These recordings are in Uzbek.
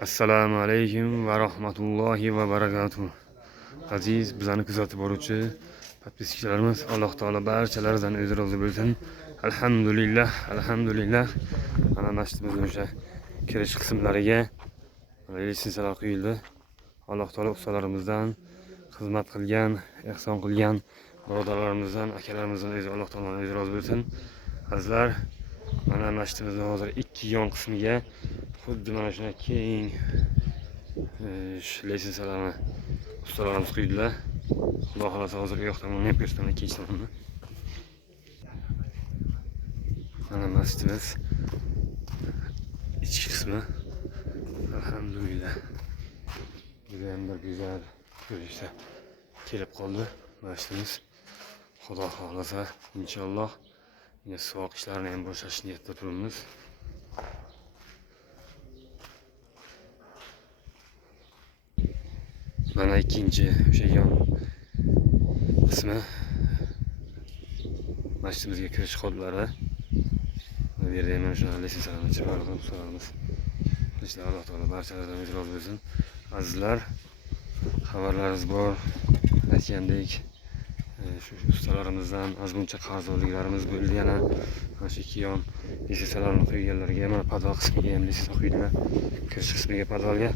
Assalomu alaykum va rahmatullohi va barakatuh. Aziz bizani kuzatib boruvchi podpiskchilarimiz, Alloh taolo barchalaridan o'zi rozi bo'lsin. Alhamdulillah, alhamdulillah. Mana masjidimizning o'sha kirish qismlariga lisensiyalar qo'yildi. Alloh taolo ustalarimizdan, xizmat qilgan, ehson qilgan birodarlarimizdan, akalarimizdan o'zi Alloh taolodan o'zi rozi bo'lsin. Azizlar, mana masjidimizning hozir ikki yon qismiga xuddi mana shuna keng lisensiyalarni ustalarimiz qo'ydilar. Xudo xolasa hozir u yoqdan ham ko'rsataman, ikkinchi tomonni. Mana masjidimiz ichki qismi. Alhamdulillah. Judayam bir go'zal ko'rishda kelib qoldi masjidimiz. Xudo xolasa inshaalloh suvoq ishlarini ham boshlash niyatida turibmiz. Mana ikkinchi o'sha yon qismi masjidimizga kirish qoplari. Bu yerda mana shuna lisensiyalarni chiqarib so'ramiz. Ishlar Alloh taolo barchalardan o'zi rozi bo'lsin. Azizlar, xabarlarimiz bor. Aytgandek, shu ustalarimizdan azmuncha qarzdorliklarimiz bo'ldi. Yana mana shu ikki yon lisensiyalarni qo'yganlarga, mana podval qismiga ham lisensiya qo'ydilar. Kirish qismiga podvalga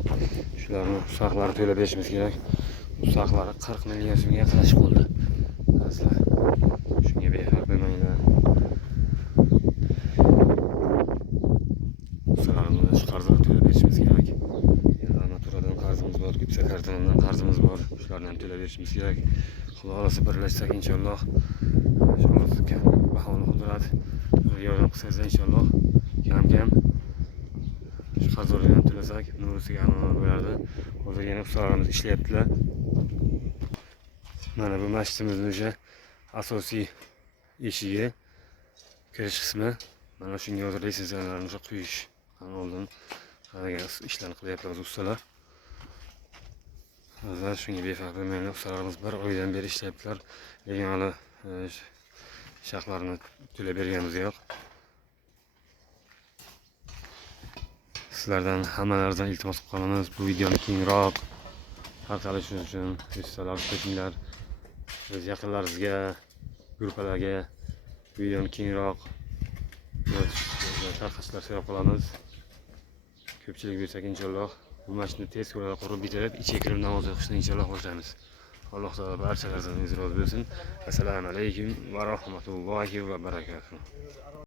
shularni saqlari to'lab berishimiz kerak. Bu saqlari 40 million so'mga yaqinlashib qoldi. Azizlar, shunga befarq bo'lmanglar. Ustalarimiz shu qarzlarni to'lab berishimiz kerak. Armaturadan qarzimiz bor, gipsa kartondan qarzimiz bor. Shularni ham to'lab berishimiz kerak. Xudo xolasa birlashsak inshaalloh, bahoni qudrat yordam qilsangiz inshaalloh kam-kam shu qarzlarni to'lasak, nursiga anon bo'lardi. Hozir yana ustalarimiz ishlayaptilar. Mana bu masjidimizning o'sha asosiy eshigi, kirish qismi. Mana shunga hozir lisensiyalarni o'sha qo'yish oldin ishlarni qilyapti ustalar. Hozir shunga befarq bo'lmaylik. Ustalarimiz bir oydan beri ishlayaptilar. Lekin hali shaqlarni to'lab berganimiz yo'q. Sizlardan hammalaridan iltimos qilamiz, bu videoni kengroq tarqalishi uchun ustalar qo'shinglar. O'z yaqinlaringizga, gruppalarga videoni kengroq tarqatishlar so'rab qolamiz. Ko'pchilik bo'lsak inshaalloh bu masjidni tez kunlarda qurib bitirib, ichiga kirib namoz o'qishni inshaalloh boshlaymiz. Alloh taolo barchalardan o'zi rozi bo'lsin. Assalomu alaykum va rahmatullohi va barakatuh.